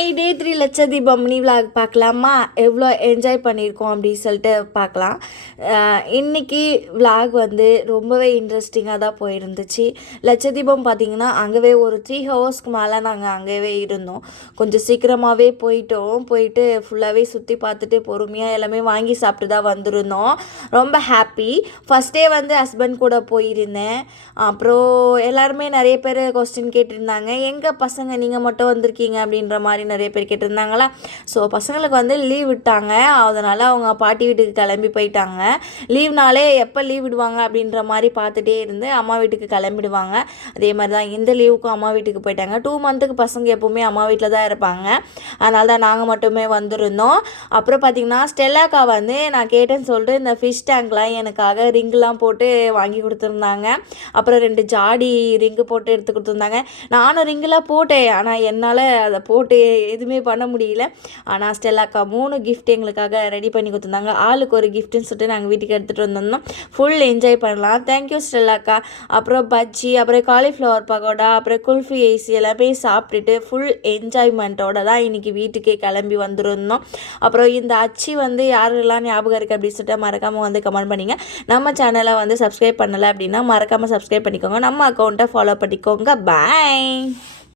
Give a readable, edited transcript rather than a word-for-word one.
Hi டே 3 லட்சதீபம் mini vlog பார்க்கலாமா? எவ்வளோ enjoy பண்ணியிருக்கோம் அப்படின்னு சொல்லிட்டு பார்க்கலாம். இன்றைக்கி விளாக் வந்து ரொம்பவே இன்ட்ரெஸ்டிங்காக தான் போயிருந்துச்சு. லட்சதீபம் பார்த்திங்கன்னா அங்கேவே ஒரு 3 ஹவர்ஸ்க்கு மேலே நாங்கள் அங்கேயே இருந்தோம். கொஞ்சம் சீக்கிரமாகவே போயிட்டு ஃபுல்லாகவே சுற்றி பார்த்துட்டு பொறுமையாக எல்லாமே வாங்கி சாப்பிட்டு தான் வந்திருந்தோம். ரொம்ப ஹாப்பி. ஃபஸ்ட் டே வந்து ஹஸ்பண்ட் கூட போயிருந்தேன். அப்புறம் எல்லாருமே நிறைய பேர் கொஸ்டின் கேட்டிருந்தாங்க, எங்கள் பசங்க நீங்கள் மட்டும் வந்திருக்கீங்க அப்படின்ற மாதிரி நிறைய பேர் கேட்டிருந்தாங்களா. ஸோ பசங்களுக்கு வந்து லீவ் விட்டாங்க, அதனால் அவங்க பாட்டி வீட்டுக்கு கிளம்பி போயிட்டாங்க. லீவ்னாலே எப்போ லீவ் விடுவாங்க அப்படின்ற மாதிரி பார்த்துட்டே இருந்து அம்மா வீட்டுக்கு கிளம்பிடுவாங்க. அதே மாதிரி தான் இந்த லீவுக்கும் அம்மா வீட்டுக்கு போயிட்டாங்க. 2 மந்த்துக்கு பசங்க எப்போவுமே அம்மா வீட்டில் தான் இருப்பாங்க. அதனால தான் நாங்கள் மட்டுமே வந்திருந்தோம். அப்புறம் பார்த்திங்கன்னா ஸ்டெல்லாக்கா வந்து நான் கேட்டேன்னு சொல்லிட்டு இந்த ஃபிஷ் டேங்க்லாம் எனக்காக ரிங்கெலாம் போட்டு வாங்கி கொடுத்துருந்தாங்க. அப்புறம் 2 ஜாடி ரிங்கு போட்டு எடுத்து கொடுத்துருந்தாங்க. நானும் ரிங்கெலாம் போட்டேன், ஆனால் என்னால் அதை போட்டு எதுவுமே பண்ண முடியல. ஆனால் ஸ்டெல்லாக்கா 3 கிஃப்ட் எங்களுக்காக ரெடி பண்ணி கொடுத்துருந்தாங்க. ஆளுக்கு ஒரு கிஃப்ட்டுன்னு சொல்லிட்டு நாங்கள் வீட்டுக்கு எடுத்துகிட்டு வந்திருந்தோம். ஃபுல் என்ஜாய் பண்ணலாம். தேங்க்யூ ஸ்டெல்லாக்கா. அப்புறம் பஜ்ஜி, அப்புறம் காலிஃப்ளவர் பக்கோடா, அப்புறம் குல்ஃபி ஐஸ் எல்லாமே சாப்பிட்டுட்டு ஃபுல் என்ஜாய்மெண்ட்டோட தான் இன்றைக்கி வீட்டுக்கே கிளம்பி வந்துருந்தோம். அப்புறம் இந்த அச்சி வந்து யாரெல்லாம் ஞாபகம் இருக்குது அப்படின்னு சொல்லிட்டு மறக்காமல் வந்து கமெண்ட் பண்ணிங்க. நம்ம சேனலை வந்து சப்ஸ்கிரைப் பண்ணலை அப்படின்னா மறக்காமல் சப்ஸ்கிரைப் பண்ணிக்கோங்க. நம்ம அக்கௌண்ட்டை ஃபாலோ பண்ணிக்கோங்க. பாய்.